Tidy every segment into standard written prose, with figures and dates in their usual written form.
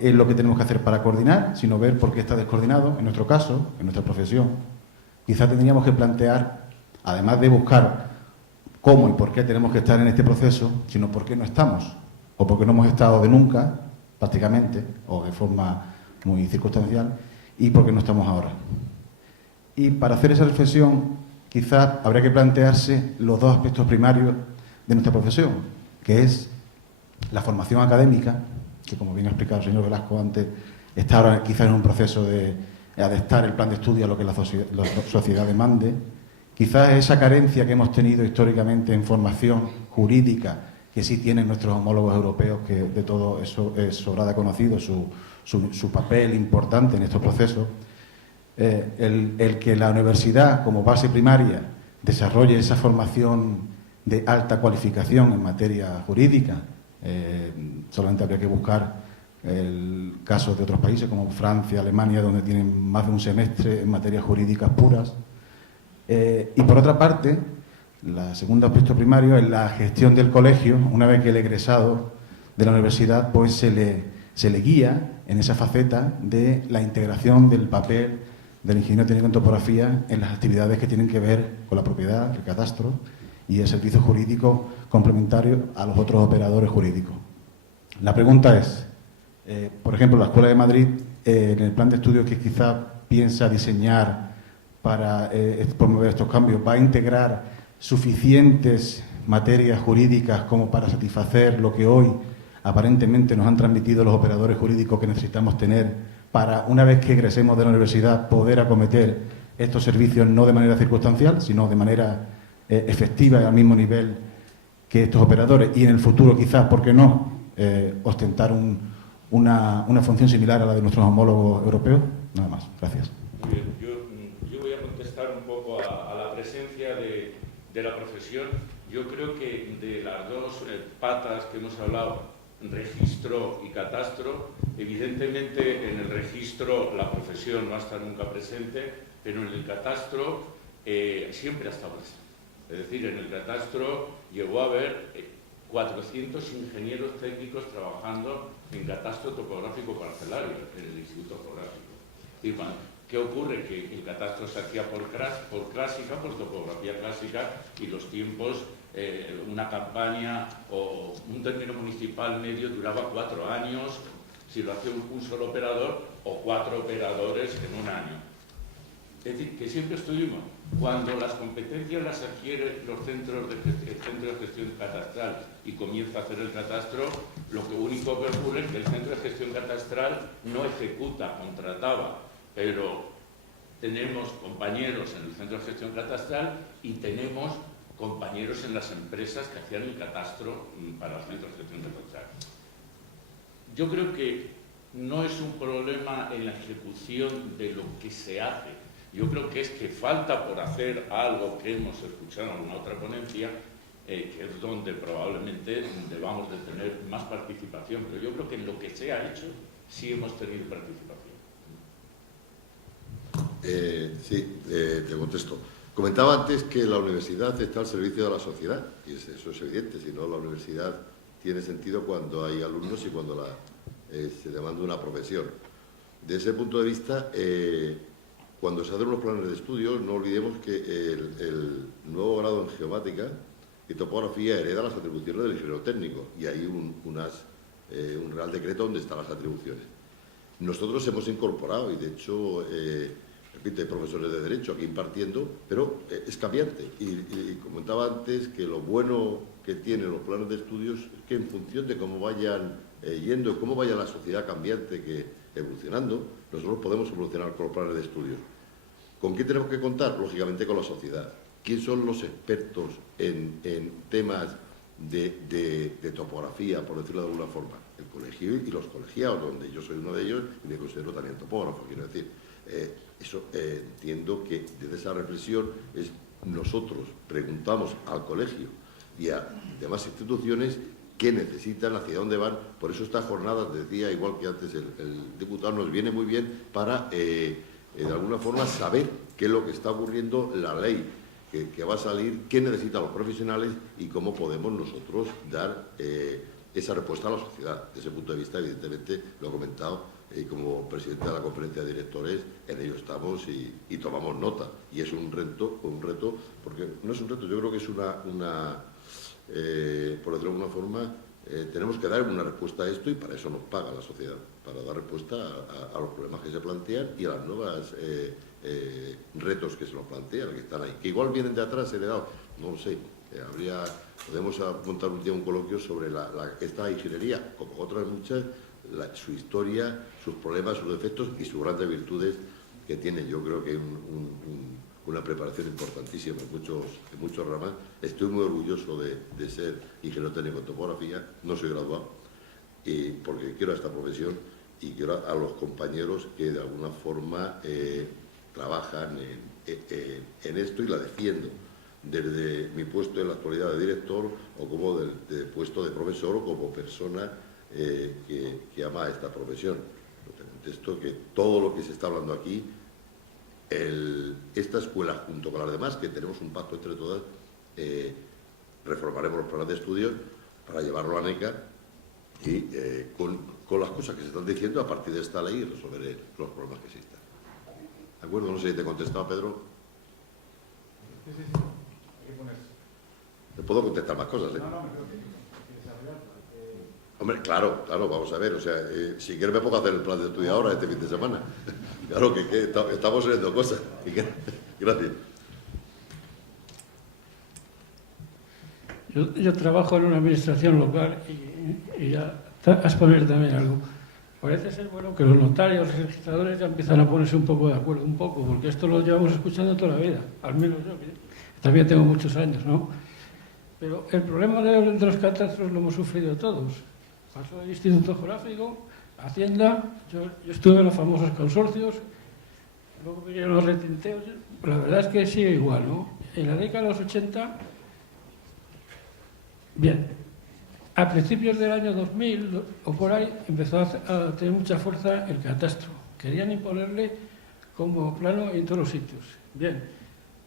es lo que tenemos que hacer para coordinar, sino ver por qué está descoordinado. En nuestro caso, en nuestra profesión, quizás tendríamos que plantear, además de buscar cómo y por qué tenemos que estar en este proceso, sino por qué no estamos, o por qué no hemos estado de nunca, prácticamente, o de forma muy circunstancial, y por qué no estamos ahora. Y para hacer esa reflexión, quizás habría que plantearse los dos aspectos primarios de nuestra profesión, que es la formación académica, que como bien ha explicado el señor Velasco antes, está ahora quizás en un proceso de adaptar el plan de estudio a lo que la sociedad demande. Quizás esa carencia que hemos tenido históricamente en formación jurídica, que sí tienen nuestros homólogos europeos, que de todo eso es sobrada conocido, su papel importante en estos procesos. El que la universidad, como base primaria, desarrolle esa formación de alta cualificación en materia jurídica. Solamente habría que buscar el caso de otros países como Francia, Alemania, donde tienen más de un semestre en materias jurídicas puras. Y por otra parte, el segundo aspecto primario es la gestión del colegio. Una vez que el egresado de la universidad pues se le guía en esa faceta de la integración del papel del ingeniero técnico en topografía en las actividades que tienen que ver con la propiedad, el catastro y el servicio jurídico complementario a los otros operadores jurídicos. La pregunta es, por ejemplo, la Escuela de Madrid, en el plan de estudios que quizá piensa diseñar para promover estos cambios, ¿va a integrar suficientes materias jurídicas como para satisfacer lo que hoy aparentemente nos han transmitido los operadores jurídicos que necesitamos tener para, una vez que egresemos de la universidad, poder acometer estos servicios no de manera circunstancial, sino de manera efectiva y al mismo nivel que estos operadores, y en el futuro quizás, ¿por qué no?, ostentar una función similar a la de nuestros homólogos europeos? Nada más. Gracias. Muy bien. Yo voy a contestar un poco a la presencia de la profesión. Yo creo que de las dos patas que hemos hablado, registro y catastro, evidentemente en el registro la profesión no va a estar nunca presente, pero en el catastro siempre ha estado presente. Es decir, en el catastro llegó a haber 400 ingenieros técnicos trabajando en catastro topográfico parcelario en el Instituto Geográfico. Y bueno, ¿qué ocurre? Que el catastro se hacía por clásica, por topografía clásica, y los tiempos, una campaña o un término municipal medio duraba 4 años, si lo hacía un solo operador, o 4 operadores en un año. Es decir, que siempre estuvimos. Cuando las competencias las adquieren los centros de gestión catastral y comienza a hacer el catastro, lo único que ocurre es que el centro de gestión catastral no ejecuta, contrataba, pero tenemos compañeros en el centro de gestión catastral y tenemos compañeros en las empresas que hacían el catastro para los centros de gestión catastral. Yo creo que no es un problema en la ejecución de lo que se hace. Yo creo que es que falta por hacer algo que hemos escuchado en una otra ponencia, que es donde probablemente debamos de tener más participación. Pero yo creo que en lo que se ha hecho sí hemos tenido participación. Sí, te contesto. Comentaba antes que la universidad está al servicio de la sociedad, y eso es evidente. Si no, la universidad tiene sentido cuando hay alumnos y cuando se demanda una profesión. De ese punto de vista, cuando se hacen los planes de estudio, no olvidemos que el nuevo grado en geomática y topografía hereda las atribuciones del ingeniero técnico, y hay un Real Decreto donde están las atribuciones. Nosotros hemos incorporado, y de hecho, repito, hay profesores de Derecho aquí impartiendo, pero es cambiante. Y comentaba antes que lo bueno que tienen los planes de estudios es que en función de cómo vayan yendo, cómo vaya la sociedad cambiante que evolucionando, nosotros podemos evolucionar con los planes de estudios. ¿Con qué tenemos que contar? Lógicamente con la sociedad. ¿Quién son los expertos en temas de topografía, por decirlo de alguna forma? El colegio y los colegiados, donde yo soy uno de ellos y me considero también topógrafo, quiero decir. Entiendo que desde esa reflexión nosotros preguntamos al colegio y a demás instituciones qué necesitan, hacia dónde van. Por eso esta jornada, decía, igual que antes el diputado, nos viene muy bien para, de alguna forma, saber qué es lo que está ocurriendo, la ley que va a salir, qué necesitan los profesionales y cómo podemos nosotros dar esa respuesta a la sociedad. Desde ese punto de vista, evidentemente, lo he comentado, como presidente de la conferencia de directores, en ello estamos y tomamos nota. Y es un reto, porque no es un reto, yo creo que es por decirlo de alguna forma, tenemos que dar una respuesta a esto y para eso nos paga la sociedad, para dar respuesta a los problemas que se plantean y a las nuevas retos que se nos plantean, que están ahí. Que igual vienen de atrás, heredados, no lo sé. Podemos montar un día un coloquio sobre esta ingeniería, como otras muchas, su historia, sus problemas, sus defectos y sus grandes virtudes que tiene. Yo creo que hay una preparación importantísima en muchos ramas. Estoy muy orgulloso de ser ingeniero técnico en topografía, no soy graduado, porque quiero esta profesión y quiero a los compañeros que de alguna forma trabajan en esto y la defiendo, desde mi puesto en la actualidad de director o como de puesto de profesor o como persona que ama esta profesión. Te contesto que todo lo que se está hablando aquí, esta escuela junto con las demás, que tenemos un pacto entre todas, reformaremos los planes de estudios para llevarlo a NECA y con las cosas que se están diciendo a partir de esta ley resolver los problemas que existan. ¿De acuerdo? No sé si te he contestado, Pedro. Sí. Te puedo contestar más cosas, ¿eh? No, me creo que desarrollarlo. Hombre, claro, vamos a ver, o sea, si quieres me pongo a hacer el plan de estudio ahora, este fin de semana. Claro que estamos haciendo cosas. Gracias. Yo trabajo en una administración local y ya a exponer también algo. Parece ser bueno que los notarios, los registradores ya empiezan a ponerse un poco de acuerdo, porque esto lo llevamos escuchando toda la vida, al menos yo, que también tengo muchos años, ¿no? Pero el problema de los catastros lo hemos sufrido todos. Pasó del Instituto Geográfico, Hacienda, yo estuve en los famosos consorcios, luego vinieron los retinteos, la verdad es que sigue igual, ¿no? En la década de los 80, bien, a principios del año 2000 o por ahí empezó a tener mucha fuerza el catastro. Querían imponerle como plano en todos los sitios. Bien,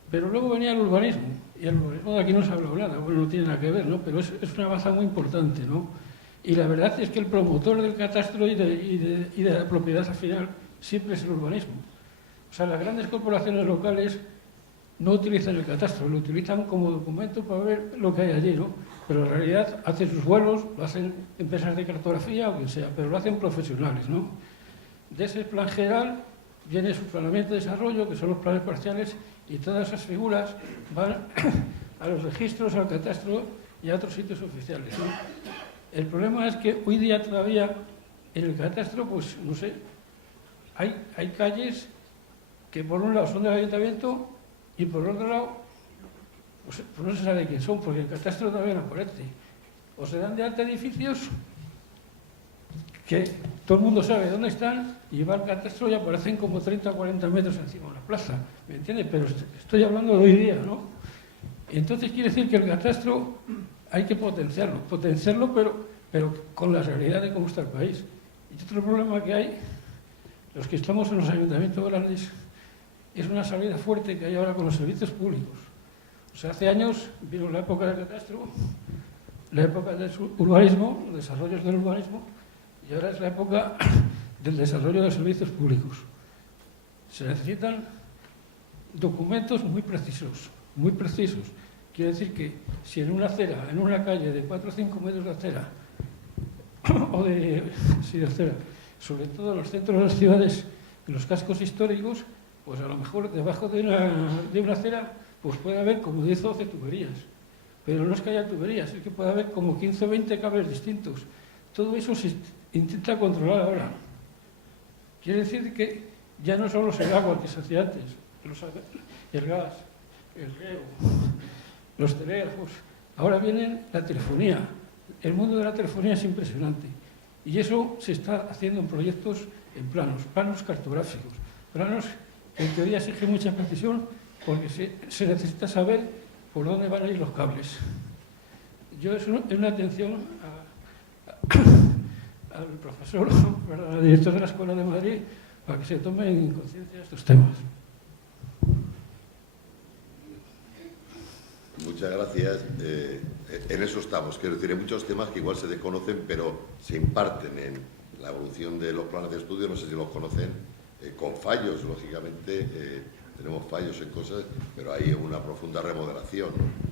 pero luego venía el urbanismo, y el urbanismo de aquí no se ha hablado nada, bueno, no tiene nada que ver, ¿no? Pero es una baza muy importante, ¿no? Y la verdad es que el promotor del catastro y de la propiedad al final siempre es el urbanismo. O sea, las grandes corporaciones locales no utilizan el catastro, lo utilizan como documento para ver lo que hay allí, ¿no? Pero en realidad hacen sus vuelos, lo hacen empresas de cartografía o quien sea, pero lo hacen profesionales, ¿no? De ese plan general viene su planeamiento de desarrollo, que son los planes parciales, y todas esas figuras van a los registros, al catastro y a otros sitios oficiales, ¿no? El problema es que hoy día todavía en el catastro, pues no sé, hay calles que por un lado son del ayuntamiento y por otro lado pues no se sabe quién son, porque el catastro todavía no aparece. O se dan de alta edificios que todo el mundo sabe dónde están y va al catastro y aparecen como 30 o 40 metros encima de la plaza, ¿me entiendes? Pero estoy hablando de hoy día, ¿no? Entonces quiere decir que el catastro hay que potenciarlo, pero con la realidad de cómo está el país. Y otro problema que hay, los que estamos en los ayuntamientos grandes, es una salida fuerte que hay ahora con los servicios públicos. O sea, hace años vino la época del catastro, la época del urbanismo, los desarrollos del urbanismo, y ahora es la época del desarrollo de servicios públicos. Se necesitan documentos muy precisos, muy precisos. Quiere decir que si en una acera, en una calle de 4 o 5 metros de acera, de acera, sobre todo en los centros de las ciudades, en los cascos históricos, pues a lo mejor debajo de una acera pues puede haber como 10 o 12 tuberías. Pero no es que haya tuberías, es que puede haber como 15 o 20 cables distintos. Todo eso se intenta controlar ahora. Quiere decir que ya no solo es el agua que se hacía antes, el gas, el riego, los telégrafos. Ahora viene la telefonía. El mundo de la telefonía es impresionante. Y eso se está haciendo en proyectos, en planos cartográficos. Planos que en teoría exigen mucha precisión porque se necesita saber por dónde van a ir los cables. Yo es una atención al profesor, al director de la Escuela de Madrid, para que se tomen en conciencia estos temas. Muchas gracias. En eso estamos. Quiero decir, hay muchos temas que igual se desconocen, pero se imparten en la evolución de los planes de estudio. No sé si los conocen, con fallos, lógicamente. Tenemos fallos en cosas, pero hay una profunda remodelación, ¿no?